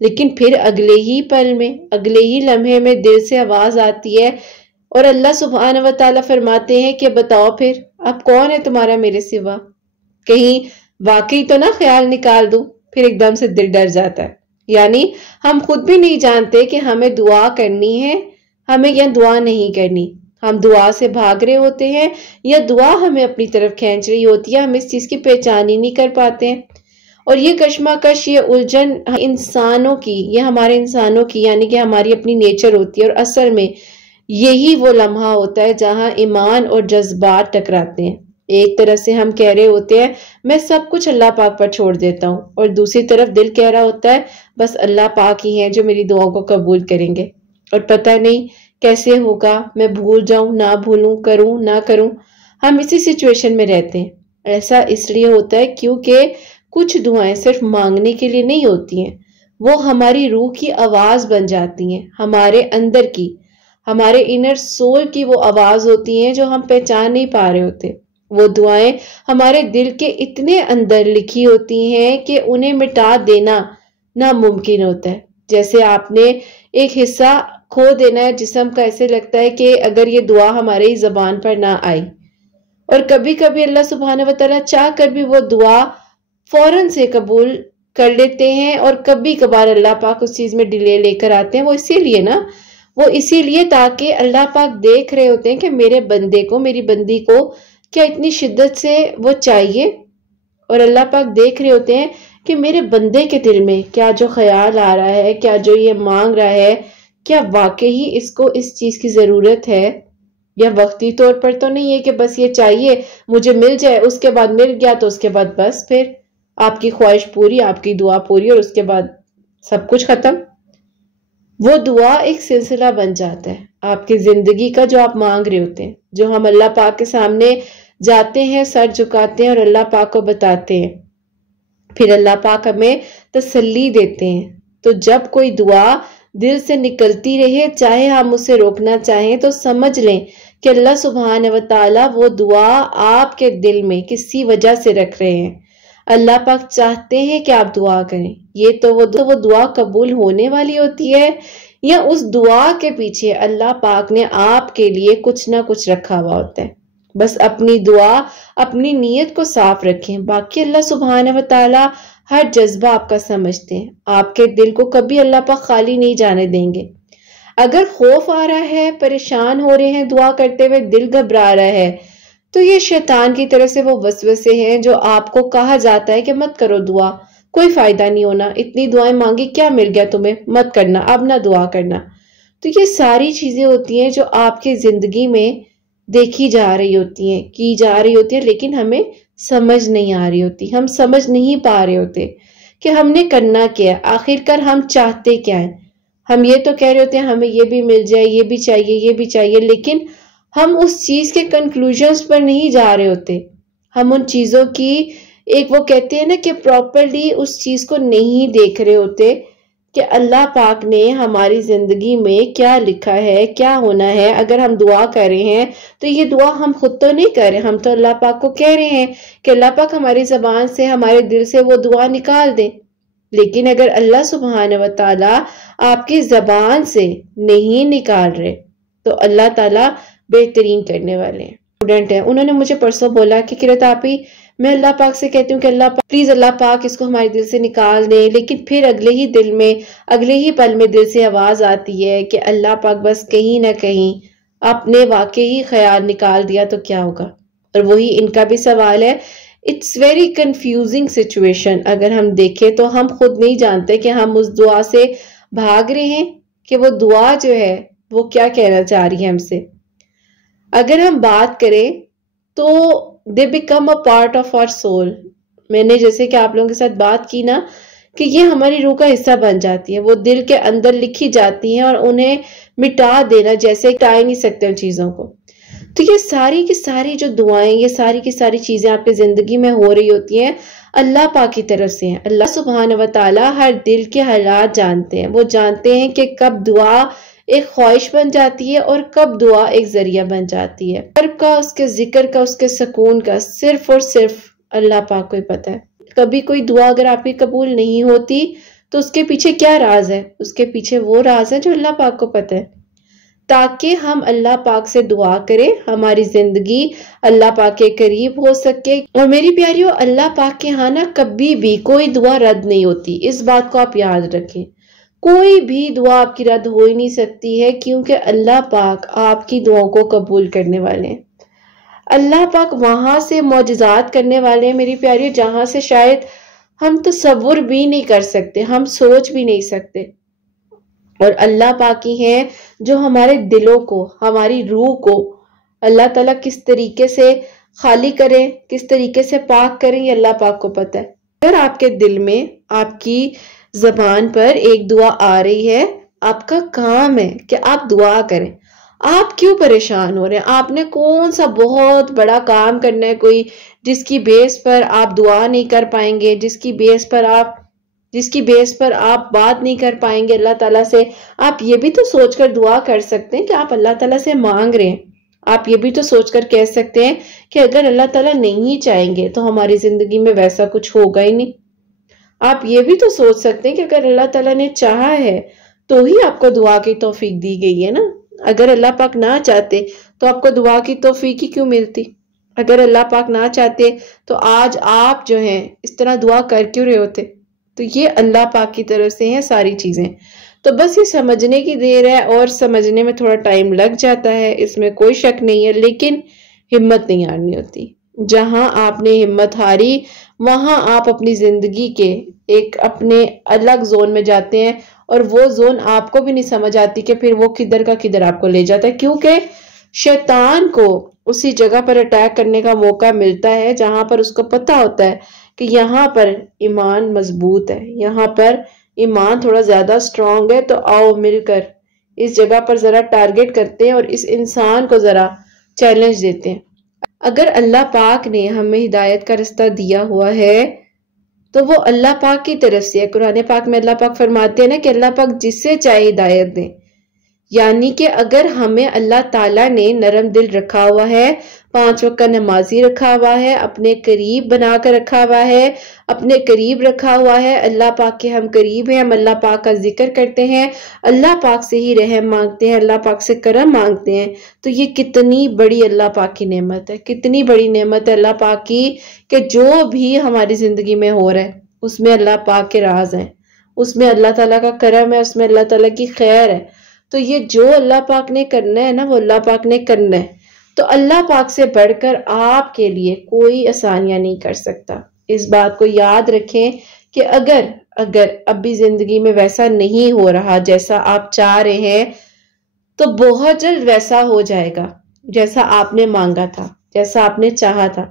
لیکن پھر اگلے ہی پل میں، اگلے ہی لمحے میں دل سے آواز آتی ہے اور اللہ سبحانہ و تعالیٰ فرماتے ہیں کہ بتاؤ پھر اب کون ہے تمہارا میرے سوا، کہیں واقعی تو نہ خیال نکال دوں۔ پھر ایک دم سے دل ڈر جاتا ہے، یعنی ہم خود بھی نہیں جانتے کہ ہمیں دعا کرنی ہے، ہمیں یا دعا نہیں کرنی۔ ہم دعا سے بھاگ رہے ہوتے ہیں یا دعا ہمیں اپنی طرف کھینچ رہی ہوتی ہے، ہم اس چیز کی پہچان ہی نہیں کر پاتے ہیں۔ اور یہ کشمکش، یہ الجھن انسانوں کی، یہ ہمارے انسانوں کی یعنی کہ ہماری اپنی نیچر ہوتی ہے، اور اصل میں یہی وہ لمحہ ہوتا ہے جہاں ایمان اور جذبات ٹکراتے ہیں۔ ایک طرف سے ہم کہہ رہے ہوتے ہیں میں سب کچھ اللہ پاک پر چھوڑ دیتا ہوں، اور دوسری طرف دل کہہ رہا ہوتا ہے بس اللہ پاک ہی ہیں جو میری دعاؤں کو قبول کریں گے، اور پتہ نہیں کیسے ہوگا، میں بھول جاؤں نہ بھولوں، کروں نہ کروں۔ ہم اسی سچویشن میں رہتے ہیں۔ ایسا اس لیے ہوتا ہے کیونکہ کچھ دعائیں صرف مانگنے کے لیے نہیں ہوتی ہیں، وہ ہماری روح کی آواز بن جاتی ہیں، ہمارے اندر کی، ہمارے انر سول کی وہ آواز ہوتی ہیں جو ہم پہچان نہیں پا رہے ہوتے۔ وہ دعائیں ہمارے دل کے اتنے اندر لکھی ہوتی ہیں کہ انہیں مٹا دینا ناممکن ہوتا ہے۔ جیسے آپ نے ایک حصہ کھو دینا ہے جسم کا، ایسے لگتا ہے کہ اگر یہ دعا ہماری زبان پر نہ آئی، اور کبھی کبھی اللہ سبحانہ و تعالیٰ چاہ کر بھی وہ دعا فوراً سے قبول کر لیتے ہیں، اور کبھی کبھار اللہ پاک اس چیز میں ڈیلے لے کر آتے ہیں۔ وہ اسی لیے تاکہ اللہ پاک دیکھ رہے ہوتے ہیں کہ میرے بندے کو، میری بندی کو کیا اتنی شدت سے وہ چاہیے، اور اللہ پاک دیکھ رہے ہوتے ہیں کہ میرے بندے کے دل میں کیا جو خیال آ رہا ہے، کیا جو یہ مانگ رہا ہے، کیا واقعی اس کو اس چیز کی ضرورت ہے، یا وقتی طور پر تو نہیں ہے کہ بس یہ چاہیے مجھے مل جائے، اس کے بعد مل گیا تو اس کے بعد بس پھر آپ کی خواہش پوری، آپ کی دعا پوری، اور اس کے بعد سب کچھ ختم۔ وہ دعا ایک سلسلہ بن جاتا ہے آپ کی زندگی کا جو آپ مانگ رہے ہوتے ہیں، جو ہم اللہ پاک کے سامنے جاتے ہیں، سر جھکاتے ہیں اور اللہ پاک کو بتاتے ہیں، پھر اللہ پاک ہمیں تسلی دیتے ہیں۔ تو جب کوئی دعا دل سے نکلتی رہے، چاہے ہم اسے روکنا چاہیں، تو سمجھ لیں کہ اللہ سبحانہ و تعالیٰ وہ دعا آپ کے دل میں کسی وجہ سے رکھ رہے ہیں۔ اللہ پاک چاہتے ہیں کہ آپ دعا کریں۔ یہ تو وہ دعا قبول ہونے والی ہوتی ہے، یا اس دعا کے پیچھے اللہ پاک نے آپ کے لیے کچھ نہ کچھ رکھا ہوا ہوتا ہے۔ بس اپنی دعا، اپنی نیت کو صاف رکھیں، باقی اللہ سبحانہ و تعالیٰ ہر جذبہ آپ کا سمجھتے ہیں۔ آپ کے دل کو کبھی اللہ پاک خالی نہیں جانے دیں گے۔ اگر خوف آ رہا ہے، پریشان ہو رہے ہیں دعا کرتے ہوئے، دل گھبرا رہا ہے، تو یہ شیطان کی طرف سے وہ وسوسے ہیں جو آپ کو کہا جاتا ہے کہ مت کرو دعا، کوئی فائدہ نہیں ہونا، اتنی دعائیں مانگی کیا مل گیا تمہیں، مت کرنا، اب نہ دعا کرنا۔ تو یہ ساری چیزیں ہوتی ہیں جو آپ کی زندگی میں دیکھی جا رہی ہوتی ہیں، کی جا رہی ہوتی ہیں، لیکن ہمیں سمجھ نہیں آ رہی ہوتی، ہم سمجھ نہیں پا رہے ہوتے کہ ہم نے کرنا کیا ہے، آخر کار ہم چاہتے کیا ہیں۔ ہم یہ تو کہہ رہے ہوتے ہیں ہمیں یہ بھی مل جائے، یہ بھی چاہیے، یہ بھی چاہیے، لیکن ہم اس چیز کے کنکلوژنز پر نہیں جا رہے ہوتے۔ ہم ان چیزوں کی ایک وہ کہتے ہیں نا کہ پراپرلی اس چیز کو نہیں دیکھ رہے ہوتے کہ اللہ پاک نے ہماری زندگی میں کیا لکھا ہے، کیا ہونا ہے۔ اگر ہم دعا کر رہے ہیں تو یہ دعا ہم خود تو نہیں کر رہے، ہم تو اللہ پاک کو کہہ رہے ہیں کہ اللہ پاک ہماری زبان سے، ہمارے دل سے وہ دعا نکال دیں۔ لیکن اگر اللہ سبحانہ و تعالیٰ آپ کی زبان سے نہیں نکال رہے تو اللہ تعالیٰ بہترین کرنے والے ہیں۔ اسٹوڈنٹ ہیں، انہوں نے مجھے پرسوں بولا کہ قرۃ آپی میں اللہ پاک سے کہتی ہوں کہ اللہ پاک پلیز، اللہ پاک اس کو ہمارے دل سے نکال دیں، لیکن پھر اگلے ہی پل میں دل سے آواز آتی ہے کہ اللہ پاک بس کہیں نہ کہیں آپ نے واقعی خیال نکال دیا تو کیا ہوگا۔ اور وہی ان کا بھی سوال ہے۔ It's very confusing situation. اگر ہم دیکھیں تو ہم خود نہیں جانتے کہ ہم اس دعا سے بھاگ رہے ہیں کہ وہ دعا جو ہے وہ کیا کہنا چاہ رہی ہے ہم سے۔ اگر ہم بات کریں تو they become a part of our soul۔ میں نے جیسے کہ آپ لوگوں کے ساتھ بات کی نا کہ یہ ہماری روح کا حصہ بن جاتی ہے، وہ دل کے اندر لکھی جاتی ہیں، اور انہیں مٹا دینا جیسے ٹائے نہیں سکتے ان چیزوں کو۔ تو یہ ساری کی ساری جو دعائیں، یہ ساری کی ساری چیزیں آپ کی زندگی میں ہو رہی ہوتی ہیں، اللہ پاک کی طرف سے ہیں۔ اللہ سبحانہ و تعالیٰ ہر دل کے حالات جانتے ہیں۔ وہ جانتے ہیں کہ کب دعا ایک خواہش بن جاتی ہے اور کب دعا ایک ذریعہ بن جاتی ہے۔ قرب کا، اس کے ذکر کا، اس کے سکون کا صرف اور صرف اللہ پاک کو ہی پتہ ہے۔ کبھی کوئی دعا اگر آپ کی قبول نہیں ہوتی تو اس کے پیچھے کیا راز ہے؟ اس کے پیچھے وہ راز ہے جو اللہ پاک کو پتہ ہے، تاکہ ہم اللہ پاک سے دعا کریں، ہماری زندگی اللہ پاک کے قریب ہو سکے۔ اور میری پیاریوں، اللہ پاک کے ہاں نا کبھی بھی کوئی دعا رد نہیں ہوتی، اس بات کو آپ یاد رکھیں۔ کوئی بھی دعا آپ کی رد ہو ہی نہیں سکتی ہے، کیونکہ اللہ پاک آپ کی دعاؤں کو قبول کرنے والے ہیں۔ اللہ پاک وہاں سے معجزات کرنے والے ہیں میری پیاریوں، جہاں سے شاید ہم تصور بھی نہیں کر سکتے، ہم سوچ بھی نہیں سکتے۔ اور اللہ پاک ہی ہے جو ہمارے دلوں کو، ہماری روح کو اللہ تعالیٰ کس طریقے سے خالی کریں، کس طریقے سے پاک کریں، یہ اللہ پاک کو پتہ ہے۔ اگر آپ کے دل میں، آپ کی زبان پر ایک دعا آ رہی ہے، آپ کا کام ہے کہ آپ دعا کریں۔ آپ کیوں پریشان ہو رہے ہیں؟ آپ نے کون سا بہت بڑا کام کرنا ہے کوئی، جس کی بیس پر آپ دعا نہیں کر پائیں گے، جس کی بیس پر آپ بات نہیں کر پائیں گے اللہ تعالیٰ سے؟ آپ یہ بھی تو سوچ کر دعا کر سکتے ہیں کہ آپ اللہ تعالیٰ سے مانگ رہے ہیں۔ آپ یہ بھی تو سوچ کر کہہ سکتے ہیں کہ اگر اللہ تعالیٰ نہیں چاہیں گے تو ہماری زندگی میں ویسا کچھ ہوگا ہی نہیں۔ آپ یہ بھی تو سوچ سکتے ہیں کہ اگر اللہ تعالیٰ نے چاہا ہے تو ہی آپ کو دعا کی توفیق دی گئی ہے نا۔ اگر اللہ پاک نہ چاہتے تو آپ کو دعا کی توفیق ہی کیوں ملتی؟ اگر اللہ پاک نہ چاہتے تو آج آپ جو ہیں اس طرح دعا کر کیوں رہے ہوتے؟ تو یہ اللہ پاک کی طرف سے ہیں ساری چیزیں۔ تو بس یہ سمجھنے کی دیر ہے، اور سمجھنے میں تھوڑا ٹائم لگ جاتا ہے، اس میں کوئی شک نہیں ہے، لیکن ہمت نہیں ہارنی ہوتی۔ جہاں آپ نے ہمت ہاری وہاں آپ اپنی زندگی کے ایک اپنے الگ زون میں جاتے ہیں، اور وہ زون آپ کو بھی نہیں سمجھ آتی کہ پھر وہ کدھر کا کدھر آپ کو لے جاتا ہے، کیونکہ شیطان کو اسی جگہ پر اٹیک کرنے کا موقع ملتا ہے جہاں پر اس کو پتہ ہوتا ہے کہ یہاں پر ایمان مضبوط ہے، یہاں پر ایمان تھوڑا زیادہ سٹرونگ ہے، تو آؤ مل کر اس جگہ پر ذرا ٹارگٹ کرتے ہیں اور اس انسان کو ذرا چیلنج دیتے ہیں۔ اگر اللہ پاک نے ہمیں ہدایت کا رستہ دیا ہوا ہے تو وہ اللہ پاک کی طرف سے ہے۔ قرآن پاک میں اللہ پاک فرماتے ہیں نا کہ اللہ پاک جس سے چاہے ہدایت دیں، یعنی کہ اگر ہمیں اللہ تعالیٰ نے نرم دل رکھا ہوا ہے، 5 وقت کا نمازی رکھا ہوا ہے، اپنے قریب بنا کر رکھا ہوا ہے، اپنے قریب رکھا ہوا ہے، اللہ پاک کے ہم قریب ہیں، ہم اللہ پاک کا ذکر کرتے ہیں، اللہ پاک سے ہی رحم مانگتے ہیں، اللہ پاک سے کرم مانگتے ہیں، تو یہ کتنی بڑی اللہ پاک کی نعمت ہے، کتنی بڑی نعمت ہے اللہ پاک کی کہ جو بھی ہماری زندگی میں ہو رہا ہے اس میں اللہ پاک کے راز ہیں، اس میں اللہ تعالیٰ کا کرم ہے، اس میں اللہ تعالیٰ کی خیر ہے۔ تو یہ جو اللہ پاک نے کرنا ہے نا وہ اللہ پاک نے کرنا ہے، تو اللہ پاک سے بڑھ کر آپ کے لیے کوئی آسانیاں نہیں کر سکتا۔ اس بات کو یاد رکھیں کہ اگر ابھی زندگی میں ویسا نہیں ہو رہا جیسا آپ چاہ رہے ہیں تو بہت جلد ویسا ہو جائے گا جیسا آپ نے مانگا تھا، جیسا آپ نے چاہا تھا۔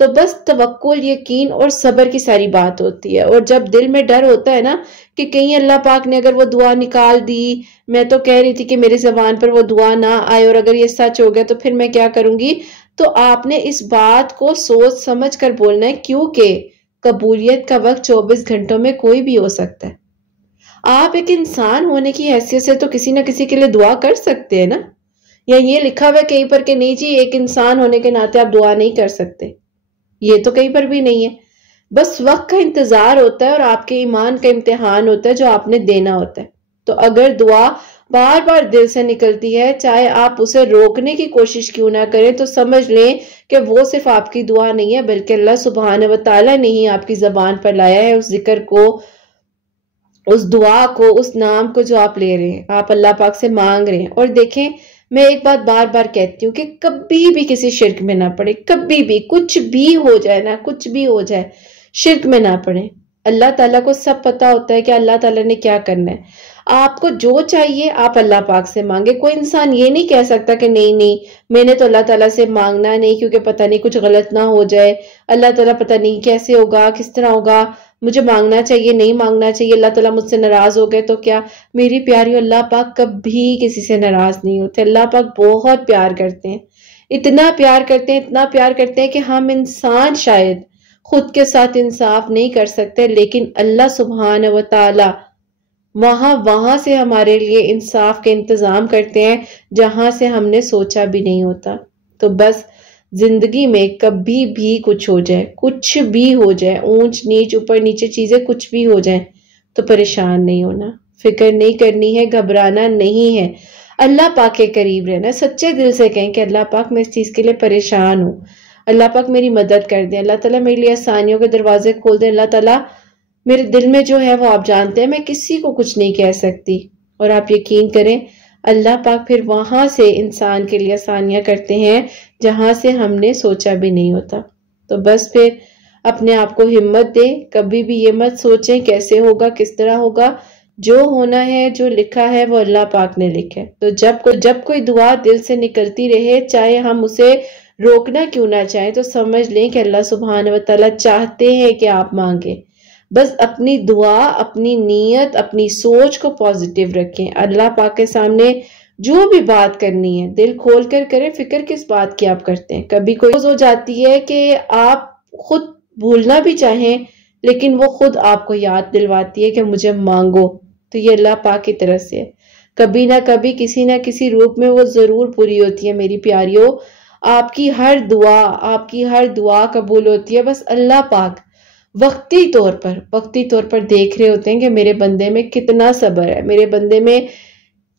تو بس توکل، یقین اور صبر کی ساری بات ہوتی ہے۔ اور جب دل میں ڈر ہوتا ہے نا کہ کہیں اللہ پاک نے اگر وہ دعا نکال دی، میں تو کہہ رہی تھی کہ میری زبان پر وہ دعا نہ آئے اور اگر یہ سچ ہو گیا تو پھر میں کیا کروں گی، تو آپ نے اس بات کو سوچ سمجھ کر بولنا ہے، کیونکہ قبولیت کا وقت 24 گھنٹوں میں کوئی بھی ہو سکتا ہے۔ آپ ایک انسان ہونے کی حیثیت سے تو کسی نہ کسی کے لیے دعا کر سکتے ہیں نا، یا یہ لکھا ہوا ہے کہیں پر کہ نہیں جی ایک انسان ہونے کے ناطے آپ دعا نہیں کر سکتے، یہ تو کہیں پر بھی نہیں ہے۔ بس وقت کا انتظار ہوتا ہے اور آپ کے ایمان کا امتحان ہوتا ہے جو آپ نے دینا ہوتا ہے۔ تو اگر دعا بار بار دل سے نکلتی ہے، چاہے آپ اسے روکنے کی کوشش کیوں نہ کریں، تو سمجھ لیں کہ وہ صرف آپ کی دعا نہیں ہے بلکہ اللہ سبحانہ و تعالیٰ نے ہی آپ کی زبان پر لایا ہے اس ذکر کو، اس دعا کو، اس نام کو جو آپ لے رہے ہیں، آپ اللہ پاک سے مانگ رہے ہیں۔ اور دیکھیں، میں ایک بات بار بار کہتی ہوں کہ کبھی بھی کسی شرک میں نہ پڑے، کبھی بھی کچھ بھی ہو جائے نا، کچھ بھی ہو جائے، شرک میں نہ پڑے۔ اللہ تعالیٰ کو سب پتا ہوتا ہے کہ اللہ تعالیٰ نے کیا کرنا ہے۔ آپ کو جو چاہیے آپ اللہ پاک سے مانگے۔ کوئی انسان یہ نہیں کہہ سکتا کہ نہیں میں نے تو اللہ تعالیٰ سے مانگنا نہیں کیونکہ پتہ نہیں کچھ غلط نہ ہو جائے، اللہ تعالیٰ پتہ نہیں کیسے ہوگا، کس طرح ہوگا، مجھے مانگنا چاہیے نہیں مانگنا چاہیے، اللہ تعالیٰ مجھ سے ناراض ہو گئے تو کیا۔ میری پیاریو، اللہ پاک کبھی کسی سے ناراض نہیں ہوتے، اللہ پاک بہت پیار کرتے ہیں، اتنا پیار کرتے ہیں، اتنا پیار کرتے ہیں کہ ہم انسان شاید خود کے ساتھ انصاف نہیں کر سکتے، لیکن اللہ سبحانہ و تعالی وہاں سے ہمارے لیے انصاف کے انتظام کرتے ہیں جہاں سے ہم نے سوچا بھی نہیں ہوتا۔ تو بس زندگی میں کبھی بھی کچھ ہو جائے، کچھ بھی ہو جائے، اونچ نیچ اوپر نیچے چیزیں کچھ بھی ہو جائیں، تو پریشان نہیں ہونا، فکر نہیں کرنی ہے، گھبرانا نہیں ہے، اللہ پاک کے قریب رہنا، سچے دل سے کہیں کہ اللہ پاک میں اس چیز کے لیے پریشان ہوں، اللہ پاک میری مدد کر دیں، اللہ تعالیٰ میرے لیے آسانیوں کے دروازے کھول دیں، اللہ تعالیٰ میرے دل میں جو ہے وہ آپ جانتے ہیں، میں کسی کو کچھ نہیں کہہ سکتی۔ اور آپ یقین کریں اللہ پاک پھر وہاں سے انسان کے لیے آسانیاں کرتے ہیں جہاں سے ہم نے سوچا بھی نہیں ہوتا۔ تو بس پھر اپنے آپ کو ہمت دیں، کبھی بھی یہ مت سوچیں کیسے ہوگا، کس طرح ہوگا، جو ہونا ہے، جو لکھا ہے وہ اللہ پاک نے لکھا ہے۔ تو جب کوئی دعا دل سے نکلتی رہے، چاہے ہم اسے روکنا کیوں نہ چاہیں، تو سمجھ لیں کہ اللہ سبحانہ وتعالیٰ چاہتے ہیں کہ آپ مانگیں۔ بس اپنی دعا، اپنی نیت، اپنی سوچ کو پازیٹیو رکھیں، اللہ پاک کے سامنے جو بھی بات کرنی ہے دل کھول کر کریں، فکر کس بات کی آپ کرتے ہیں۔ کبھی کوئی چیز ہو جاتی ہے کہ آپ خود بھولنا بھی چاہیں لیکن وہ خود آپ کو یاد دلواتی ہے کہ مجھے مانگو، تو یہ اللہ پاک کی طرف سے ہے، کبھی نہ کبھی کسی نہ کسی روپ میں وہ ضرور پوری ہوتی ہے۔ میری پیاریوں، آپ کی ہر دعا قبول ہوتی ہے، بس اللہ پاک وقتی طور پر دیکھ رہے ہوتے ہیں کہ میرے بندے میں کتنا صبر ہے، میرے بندے میں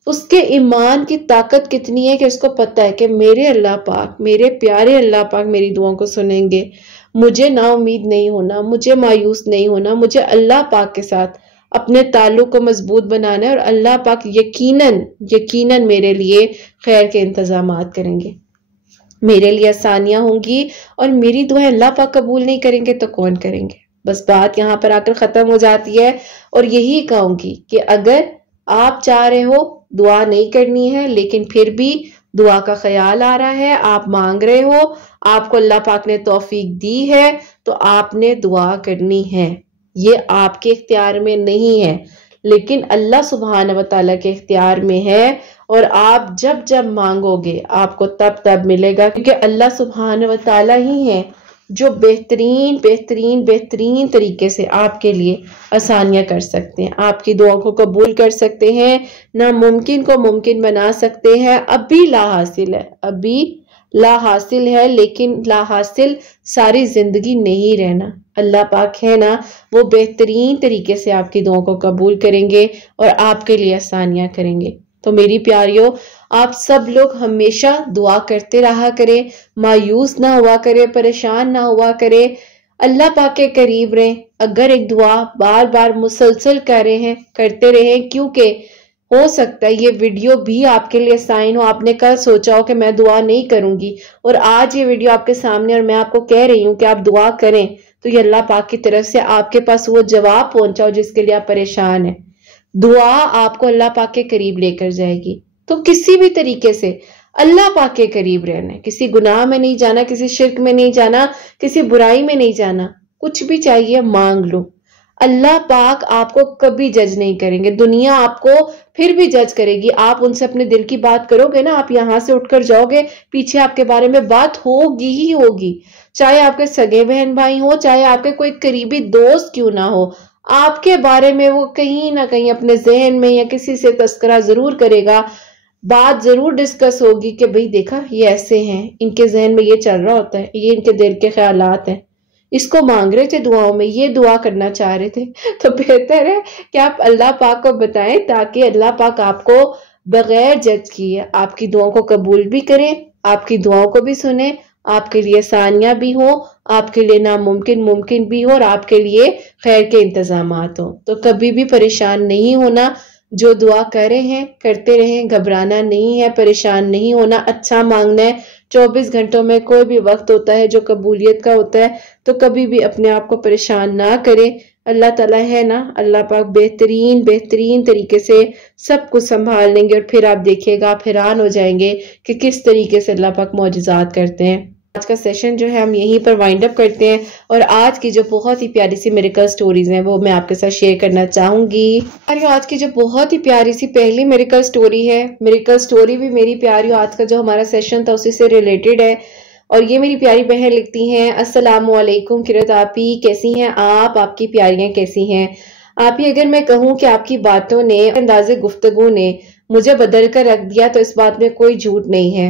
اس کے ایمان کی طاقت کتنی ہے کہ اس کو پتہ ہے کہ میرے اللہ پاک، میرے پیارے اللہ پاک میری دعاؤں کو سنیں گے۔ مجھے نا امید نہیں ہونا، مجھے مایوس نہیں ہونا، مجھے اللہ پاک کے ساتھ اپنے تعلق کو مضبوط بنانا ہے، اور اللہ پاک یقیناً میرے لیے خیر کے انتظامات کریں گے، میرے لیے آسانیاں ہوں گی، اور میری دعائیں اللہ پاک قبول نہیں کریں گے تو کون کریں گے؟ بس بات یہاں پر آ کر ختم ہو جاتی ہے، اور یہی کہوں گی کہ اگر آپ چاہ رہے ہو دعا نہیں کرنی ہے لیکن پھر بھی دعا کا خیال آ رہا ہے، آپ مانگ رہے ہو، آپ کو اللہ پاک نے توفیق دی ہے، تو آپ نے دعا کرنی ہے۔ یہ آپ کے اختیار میں نہیں ہے لیکن اللہ سبحانہ وتعالیٰ کے اختیار میں ہے، اور آپ جب مانگو گے آپ کو تب ملے گا، کیونکہ اللہ سبحانہ وتعالیٰ ہی ہے جو بہترین طریقے سے آپ کے لیے آسانیاں کر سکتے ہیں، آپ کی دعاؤں کو قبول کر سکتے ہیں، ناممکن کو ممکن بنا سکتے ہیں۔ ابھی لا حاصل ہے لیکن لا حاصل ساری زندگی نہیں رہنا، اللہ پاک ہے نا، وہ بہترین طریقے سے آپ کی دعاؤں کو قبول کریں گے اور آپ کے لیے آسانیاں کریں گے۔ تو میری پیاریوں، آپ سب لوگ ہمیشہ دعا کرتے رہا کریں، مایوس نہ ہوا کریں، پریشان نہ ہوا کریں، اللہ پاک کے قریب رہیں۔ اگر ایک دعا بار بار مسلسل کرتے رہیں، کیونکہ ہو سکتا ہے یہ ویڈیو بھی آپ کے لیے سائن ہو، آپ نے کل سوچا ہو کہ میں دعا نہیں کروں گی، اور آج یہ ویڈیو آپ کے سامنے اور میں آپ کو کہہ رہی ہوں کہ آپ دعا کریں، تو یہ اللہ پاک کی طرف سے آپ کے پاس وہ جواب پہنچا ہو جس کے لیے آپ پریشان ہیں۔ دعا آپ کو اللہ پاک کے قریب لے کر جائے گی۔ تو کسی بھی طریقے سے اللہ پاک کے قریب رہنا ہے، کسی گناہ میں نہیں جانا، کسی شرک میں نہیں جانا، کسی برائی میں نہیں جانا، کچھ بھی چاہیے مانگ لو۔ اللہ پاک آپ کو کبھی جج نہیں کریں گے، دنیا آپ کو پھر بھی جج کرے گی، آپ ان سے اپنے دل کی بات کرو گے نا، آپ یہاں سے اٹھ کر جاؤ گے، پیچھے آپ کے بارے میں بات ہوگی ہی ہوگی، چاہے آپ کے سگے بہن بھائی ہو، چاہے آپ کے کوئی قریبی دوست کیوں نہ ہو، آپ کے بارے میں وہ کہیں نہ کہیں اپنے ذہن میں یا کسی سے تذکرہ ضرور کرے گا، بات ضرور ڈسکس ہوگی کہ بھئی دیکھا یہ ایسے ہیں، ان کے ذہن میں یہ چل رہا ہوتا ہے، یہ ان کے دل کے خیالات ہیں، اس کو مانگ رہے تھے دعاؤں میں، یہ دعا کرنا چاہ رہے تھے۔ تو بہتر ہے کہ آپ اللہ پاک کو بتائیں تاکہ اللہ پاک آپ کو بغیر جج کیے آپ کی دعاؤں کو قبول بھی کریں، آپ کی دعاؤں کو بھی سنیں، آپ کے لیے آسانیاں بھی ہوں، آپ کے لیے ناممکن ممکن بھی ہو، اور آپ کے لیے خیر کے انتظامات ہوں۔ تو کبھی بھی پریشان نہیں ہونا، جو دعا کر رہے ہیں کرتے رہیں، گھبرانا نہیں ہے، پریشان نہیں ہونا، اچھا مانگنا ہے۔ 24 گھنٹوں میں کوئی بھی وقت ہوتا ہے جو قبولیت کا ہوتا ہے، تو کبھی بھی اپنے آپ کو پریشان نہ کریں، اللہ تعالیٰ ہے نا، اللہ پاک بہترین طریقے سے سب کچھ سنبھال لیں گے، اور پھر آپ دیکھیے گا، آپ حیران ہو جائیں گے کہ کس طریقے سے اللہ پاک معجزات کرتے ہیں۔ آج کا سیشن جو ہے ہم یہیں پر وائنڈ اپ کرتے ہیں، اور آج کی جو بہت ہی پیاری سی میریکل سٹوریز ہیں وہ میں آپ کے ساتھ شیئر کرنا چاہوں گی۔ آج کی جو بہت ہی پیاری سی پہلی میریکل سٹوری ہے، میریکل سٹوری بھی میری پیاری، آج کا جو ہمارا سیشن تھا اسی سے ریلیٹڈ ہے، اور یہ میری پیاری بہن لکھتی ہیں، السلام علیکم قرۃ آپی، کیسی ہیں آپ کی پیاریاں کیسی ہیں آپی؟ اگر میں کہوں کہ آپ کی باتوں نے، انداز گفتگو نے مجھے بدل کر رکھ دیا تو اس بات میں کوئی جھوٹ نہیں ہے۔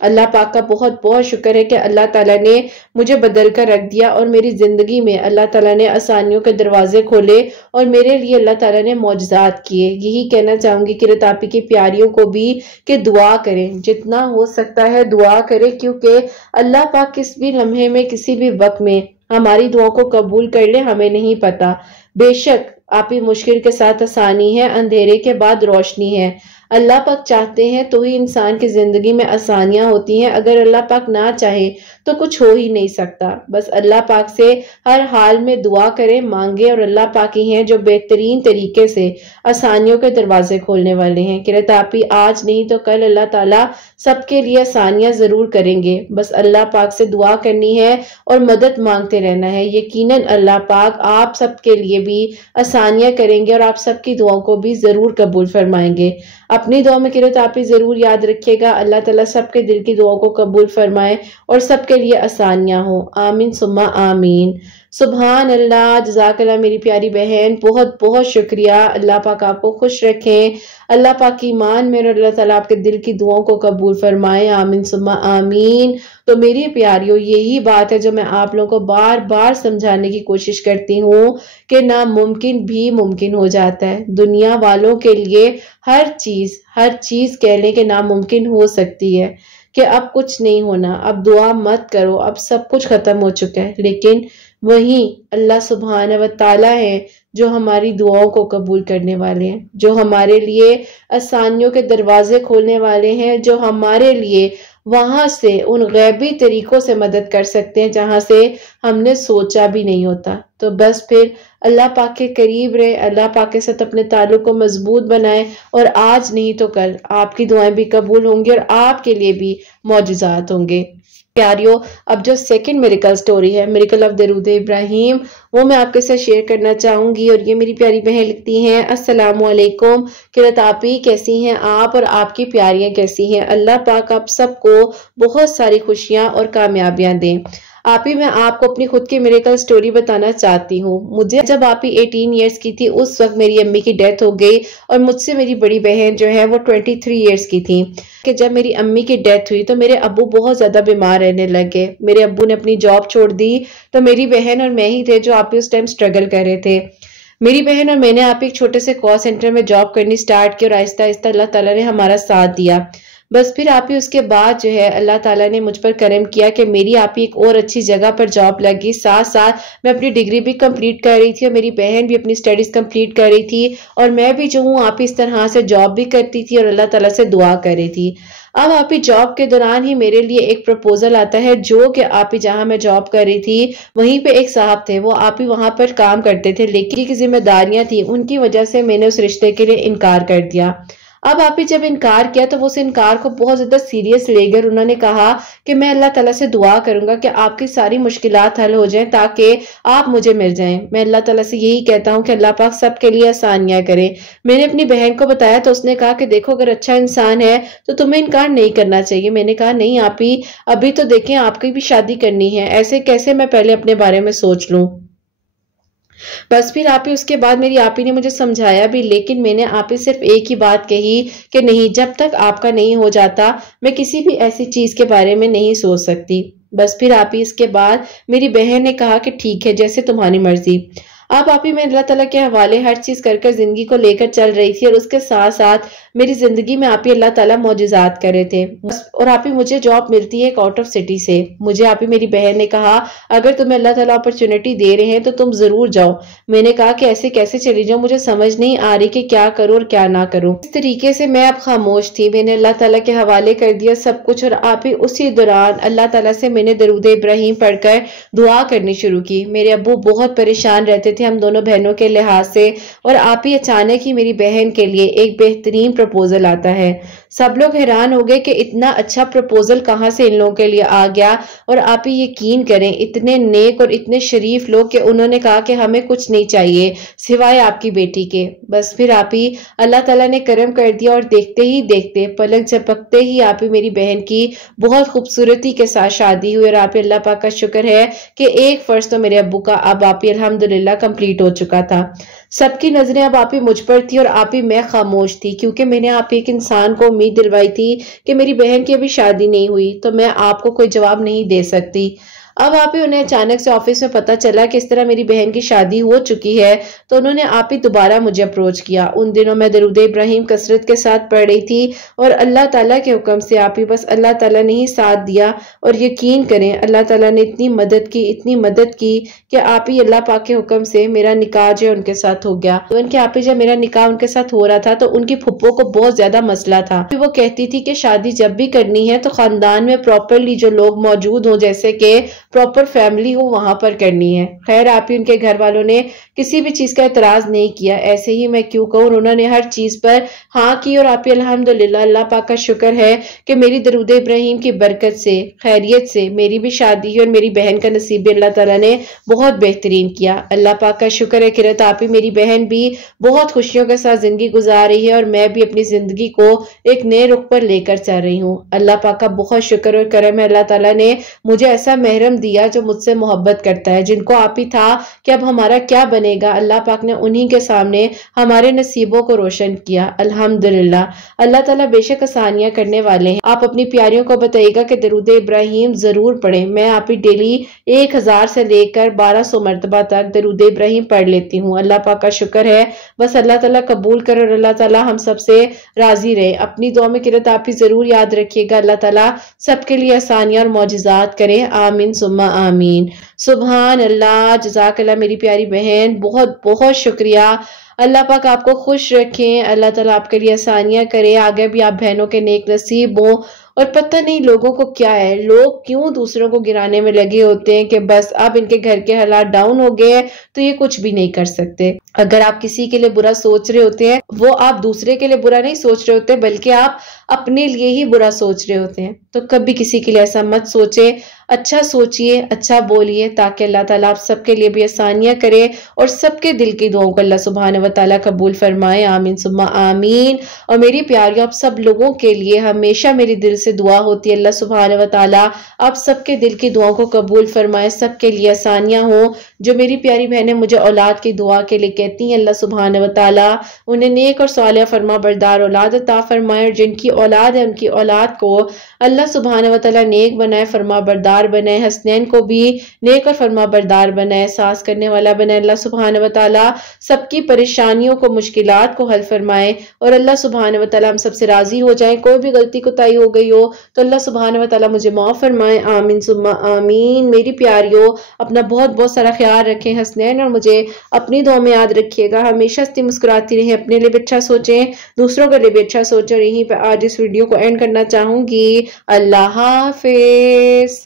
اللہ پاک کا بہت بہت شکر ہے کہ اللہ تعالیٰ نے مجھے بدل کر رکھ دیا اور میری زندگی میں اللہ تعالیٰ نے آسانیوں کے دروازے کھولے اور میرے لیے اللہ تعالیٰ نے معجزات کیے۔ یہی کہنا چاہوں گی کہ آپ کی پیاریوں کو بھی کہ دعا کریں، جتنا ہو سکتا ہے دعا کریں، کیونکہ اللہ پاک کس بھی لمحے میں کسی بھی وقت میں ہماری دعا کو قبول کر لے ہمیں نہیں پتا۔ بے شک آپ ہی مشکل کے ساتھ آسانی ہے، اندھیرے کے بعد روشنی ہے۔ اللہ پاک چاہتے ہیں تو ہی انسان کی زندگی میں آسانیاں ہوتی ہیں، اگر اللہ پاک نہ چاہے تو کچھ ہو ہی نہیں سکتا۔ بس اللہ پاک سے ہر حال میں دعا کریں، مانگیں، اور اللہ پاک ہی ہیں جو بہترین طریقے سے آسانیوں کے دروازے کھولنے والے ہیں۔ کہ آپ ہی آج نہیں تو کل اللہ تعالیٰ سب کے لیے آسانیاں ضرور کریں گے، بس اللہ پاک سے دعا کرنی ہے اور مدد مانگتے رہنا ہے۔ یقیناً اللہ پاک آپ سب کے لیے بھی آسانیاں کریں گے اور آپ سب کی دعاؤں کو بھی ضرور قبول فرمائیں گے۔ اپنی دعا میں آپ ہی ضرور یاد رکھیے گا، اللہ تعالیٰ سب کے دل کی دعاؤں کو قبول فرمائے اور سب کے لیے آسانیاں ہوں۔ آمین ثم آمین۔ سبحان اللہ، جزاک اللہ میری پیاری بہن، بہت بہت شکریہ۔ اللہ پاک آپ کو خوش رکھیں، اللہ پاک کی ایمان میں، اور اللہ تعالیٰ آپ کے دل کی دعاؤں کو قبول فرمائے۔ آمین ثم آمین۔ تو میری پیاریوں، یہی بات ہے جو میں آپ لوگوں کو بار بار سمجھانے کی کوشش کرتی ہوں کہ ناممکن بھی ممکن ہو جاتا ہے۔ دنیا والوں کے لیے ہر چیز کہہ لیں کہ ناممکن ہو سکتی ہے، کہ اب کچھ نہیں ہونا، اب دعا مت کرو، اب سب کچھ ختم ہو چکا ہے۔ لیکن وہیں اللہ سبحانہ و تعالیٰ ہے جو ہماری دعاؤں کو قبول کرنے والے ہیں، جو ہمارے لیے آسانیوں کے دروازے کھولنے والے ہیں، جو ہمارے لیے وہاں سے ان غیبی طریقوں سے مدد کر سکتے ہیں جہاں سے ہم نے سوچا بھی نہیں ہوتا۔ تو بس پھر اللہ پاک کے قریب رہے، اللہ پاک کے ساتھ اپنے تعلق کو مضبوط بنائے، اور آج نہیں تو کل آپ کی دعائیں بھی قبول ہوں گی اور آپ کے لیے بھی معجزات ہوں گے۔ پیاریوں، اب جو سیکنڈ میریکل سٹوری ہے، میریکل آف درود ابراہیم، وہ میں آپ کے ساتھ شیئر کرنا چاہوں گی۔ اور یہ میری پیاری بہن لکھتی ہیں، السلام علیکم، قرۃ آپی کیسی ہیں آپ، اور آپ کی پیاریاں کیسی ہیں؟ اللہ پاک آپ سب کو بہت ساری خوشیاں اور کامیابیاں دیں۔ آپ ہی میں آپ کو اپنی خود کی میریکل سٹوری بتانا چاہتی ہوں۔ مجھے جب آپ ہی 18 ایئرز کی تھی، اس وقت میری امی کی ڈیتھ ہو گئی، اور مجھ سے میری بڑی بہن جو ہے وہ 23 ایئرز کی تھی۔ کہ جب میری امی کی ڈیتھ ہوئی تو میرے ابو بہت زیادہ بیمار رہنے لگے۔ میرے ابو نے اپنی جاب چھوڑ دی، تو میری بہن اور میں ہی تھے جو آپ ہی اس ٹائم سٹرگل کر رہے تھے۔ میری بہن اور میں نے آپ ایک چھوٹے سے کال سینٹر میں جاب کرنی سٹارٹ کی، اور آہستہ آہستہ اللہ تعالیٰ نے ہمارا ساتھ دیا۔ بس پھر آپ ہی اس کے بعد جو ہے اللہ تعالیٰ نے مجھ پر کرم کیا کہ میری آپ ہی ایک اور اچھی جگہ پر جاب لگی، ساتھ ساتھ میں اپنی ڈگری بھی کمپلیٹ کر رہی تھی، اور میری بہن بھی اپنی سٹڈیز کمپلیٹ کر رہی تھی، اور میں بھی جو ہوں آپ ہی اس طرح سے جاب بھی کرتی تھی اور اللہ تعالیٰ سے دعا کر رہی تھی۔ اب آپ ہی جاب کے دوران ہی میرے لیے ایک پروپوزل آتا ہے، جو کہ آپ ہی جہاں میں جاب کر رہی تھی وہیں پہ ایک صاحب تھے، وہ آپ ہی وہاں پر کام کرتے تھے، لیکن کی ذمہ داریاں تھیں، ان کی وجہ سے میں نے اس رشتے کے لیے انکار کر دیا۔ اب آپ ہی جب انکار کیا تو وہ اس انکار کو بہت زیادہ سیریس لے گئے، انہوں نے کہا کہ میں اللہ تعالیٰ سے دعا کروں گا کہ آپ کی ساری مشکلات حل ہو جائیں تاکہ آپ مجھے مل جائیں۔ میں اللہ تعالیٰ سے یہی کہتا ہوں کہ اللہ پاک سب کے لیے آسانیاں کرے۔ میں نے اپنی بہن کو بتایا تو اس نے کہا کہ دیکھو اگر اچھا انسان ہے تو تمہیں انکار نہیں کرنا چاہیے۔ میں نے کہا نہیں آپ ہی، ابھی تو دیکھیں آپ کی بھی شادی کرنی ہے، ایسے کیسے میں پہلے اپنے بارے میں سوچ لوں۔ بس پھر آپ ہی اس کے بعد میری آپ ہی نے مجھے سمجھایا بھی، لیکن میں نے آپ ہی صرف ایک ہی بات کہی کہ نہیں، جب تک آپ کا نہیں ہو جاتا میں کسی بھی ایسی چیز کے بارے میں نہیں سوچ سکتی۔ بس پھر آپ ہی اس کے بعد میری بہن نے کہا کہ ٹھیک ہے جیسے تمہاری مرضی۔ اب آپ ہی میں اللہ تعالیٰ کے حوالے ہر چیز کر کر زندگی کو لے کر چل رہی تھی، اور اس کے ساتھ ساتھ میری زندگی میں آپ ہی اللہ تعالیٰ معجزات کر رہے تھے۔ اور آپ ہی مجھے جاب ملتی ہے ایک آؤٹ آف سٹی سے۔ مجھے آپ ہی میری بہن نے کہا اگر تمہیں اللہ تعالیٰ اپرچونٹی دے رہے ہیں تو تم ضرور جاؤ۔ میں نے کہا کہ ایسے کیسے چلی جاؤں، مجھے سمجھ نہیں آ رہی کہ کیا کروں اور کیا نہ کروں۔ اس طریقے سے میں اب خاموش تھی، میں نے اللہ تعالیٰ کے حوالے کر دیا سب کچھ، اور آپ ہی اسی دوران اللہ تعالیٰ سے میں نے درود ابراہیم پڑھ کر دعا کرنی شروع کی۔ میرے ابو بہت پریشان رہتے تھے ہم دونوں بہنوں کے لحاظ سے، اور آپ ہی اچانک ہی میری بہن کے لیے ایک بہترین پروپوزل آتا ہے۔ سب لوگ حیران ہو گئے کہ اتنا اچھا پروپوزل کہاں سے ان لوگوں کے لیے آ گیا، اور آپ ہی یقین کریں اتنے نیک اور اتنے شریف لوگ کہ انہوں نے کہا کہ ہمیں کچھ نہیں چاہیے سوائے آپ کی بیٹی کے۔ بس پھر آپ ہی اللہ تعالیٰ نے کرم کر دیا، اور دیکھتے ہی دیکھتے پلک جھپکتے ہی آپ ہی میری بہن کی بہت خوبصورتی کے ساتھ شادی ہوئی، اور آپ ہی اللہ پاک کا شکر ہے کہ ایک فرض تو میرے ابو کا اب آپ ہی الحمدللہ کمپلیٹ ہو چکا تھا۔ سب کی نظریں اب آپ ہی مجھ پر تھی اور آپ ہی میں خاموش تھی، کیونکہ میں نے آپ ایک انسان کو امید دلوائی تھی کہ میری بہن کی ابھی شادی نہیں ہوئی تو میں آپ کو کوئی جواب نہیں دے سکتی۔ اب آپ ہی انہیں اچانک سے آفس میں پتا چلا کہ اس طرح میری بہن کی شادی ہو چکی ہے تو انہوں نے آپ ہی دوبارہ مجھے اپروچ کیا۔ ان دنوں میں درود ابراہیم کثرت کے ساتھ پڑھ رہی تھی اور اللہ تعالیٰ کے حکم سے آپ ہی بس اللہ تعالیٰ نے ہی ساتھ دیا، اور یقین کریں اللہ تعالیٰ نے اتنی مدد کی کہ آپ ہی اللہ پاک کے حکم سے میرا نکاح جو ان کے ساتھ ہو گیا۔ تو ان کے آپ ہی جب میرا نکاح ان کے ساتھ ہو رہا تھا تو ان کی پھپھو کو بہت زیادہ مسئلہ تھا۔ وہ کہتی تھی کہ شادی جب بھی کرنی ہے تو خاندان میں پراپرلی جو لوگ موجود ہوں، جیسے کہ پراپر فیملی ہو، وہاں پر کرنی ہے۔ خیر آپ ہی ان کے گھر والوں نے کسی بھی چیز کا اعتراض نہیں کیا، ایسے ہی میں کیوں کہوں، انہوں نے ہر چیز پر ہاں کی، اور آپ ہی الحمدللہ اللہ پاک کا شکر ہے کہ میری درود ابراہیم کی برکت سے خیریت سے میری بھی شادی ہوئی اور میری بہن کا نصیب بھی اللہ تعالیٰ نے بہت بہترین کیا۔ اللہ پاک کا شکر ہے کہ آپ ہی میری بہن بھی بہت خوشیوں کے ساتھ زندگی گزار رہی ہے اور میں بھی اپنی زندگی کو ایک نئے رخ پر لے کر چل رہی ہوں۔ اللہ پاک کا بہت شکر اور کرم ہے، اللہ تعالیٰ نے مجھے ایسا محرم دیا جو مجھ سے محبت کرتا ہے، جن کو آپ ہی تھا کہ اب ہمارا کیا بنے گا، اللہ پاک نے انہی کے سامنے ہمارے نصیبوں کو روشن کیا۔ الحمدللہ اللہ تعالیٰ بے شک آسانیاں کرنے والے ہیں۔ آپ اپنی پیاریوں کو بتائیے گا کہ درود ابراہیم ضرور پڑھیں۔ میں آپ ہی ڈیلی 1000 سے لے کر 1200 مرتبہ تک درود ابراہیم پڑھ لیتی ہوں۔ اللہ پاک کا شکر ہے، بس اللہ تعالیٰ قبول کرے اور اللہ تعالیٰ ہم سب سے راضی رہے۔ اپنی دعا میں قرت آپ ہی ضرور یاد رکھیے گا، اللہ تعالیٰ سب کے لیے آسانیاں اور معجزات کرے، آمین ثم آمین۔ سبحان اللہ، جزاک اللہ میری پیاری بہن، بہت بہت شکریہ۔ اللہ پاک آپ کو خوش رکھیں، اللہ تعالیٰ آپ کے لیے آسانیاں کرے، آگے بھی آپ بہنوں کے نیک نصیب ہوں۔ اور پتہ نہیں لوگوں کو کیا ہے، لوگ کیوں دوسروں کو گرانے میں لگے ہوتے ہیں کہ بس اب ان کے گھر کے حالات ڈاؤن ہو گئے ہیں تو یہ کچھ بھی نہیں کر سکتے۔ اگر آپ کسی کے لیے برا سوچ رہے ہوتے ہیں، وہ آپ دوسرے کے لیے برا نہیں سوچ رہے ہوتے بلکہ آپ اپنے لیے ہی برا سوچ رہے ہوتے ہیں۔ تو کبھی کسی کے لیے ایسا مت سوچے، اچھا سوچئے، اچھا بولیے، تاکہ اللہ تعالیٰ آپ سب کے لیے بھی آسانیاں کرے اور سب کے دل کی دعاؤں کو اللہ سبحانہ وتعالیٰ قبول فرمائے، آمین ثم آمین۔ اور میری پیاریوں، آپ سب لوگوں کے لیے ہمیشہ میری دل سے دعا ہوتی ہے، اللہ سبحانہ وتعالیٰ آپ سب کے دل کی دعاؤں کو قبول فرمائے، سب کے لیے آسانیاں ہوں۔ جو میری پیاری بہنیں مجھے اولاد کی دعا کے لیے کہتی ہیں، اللہ سبحانہ وتعالیٰ انہیں نیک اور صالحہ فرما بردار اولاد عطا فرمائے، اور جن کی اولاد ہے ان کی اولاد کو اللہ سبحانہ وتعالیٰ نیک بنائے، فرما بردار بنائے، حسنین کو بھی نیک اور فرما بردار بنائے، ساس کرنے والا بنائے۔ اللہ سبحانہ وتعالیٰ سب کی پریشانیوں کو، مشکلات کو حل فرمائے، اور اللہ سبحانہ وتعالیٰ ہم سب سے راضی ہو جائیں۔ کوئی بھی غلطی کوتاہی ہو گئی ہو تو اللہ سبحانہ وتعالیٰ مجھے معاف فرمائے، آمین ثم آمین۔ میری پیاریوں، اپنا بہت بہت سارا خیال رکھیں حسنین، اور مجھے اپنی دعا میں یاد رکھیے گا، ہمیشہ ہنستی مسکراتی رہیں، اپنے لیے بھی اچھا سوچیں، دوسروں کے لیے بھی اچھا سوچیں۔ اور یہیں پہ آج اس ویڈیو کو اینڈ کرنا چاہوں گی۔ اللہ حافظ۔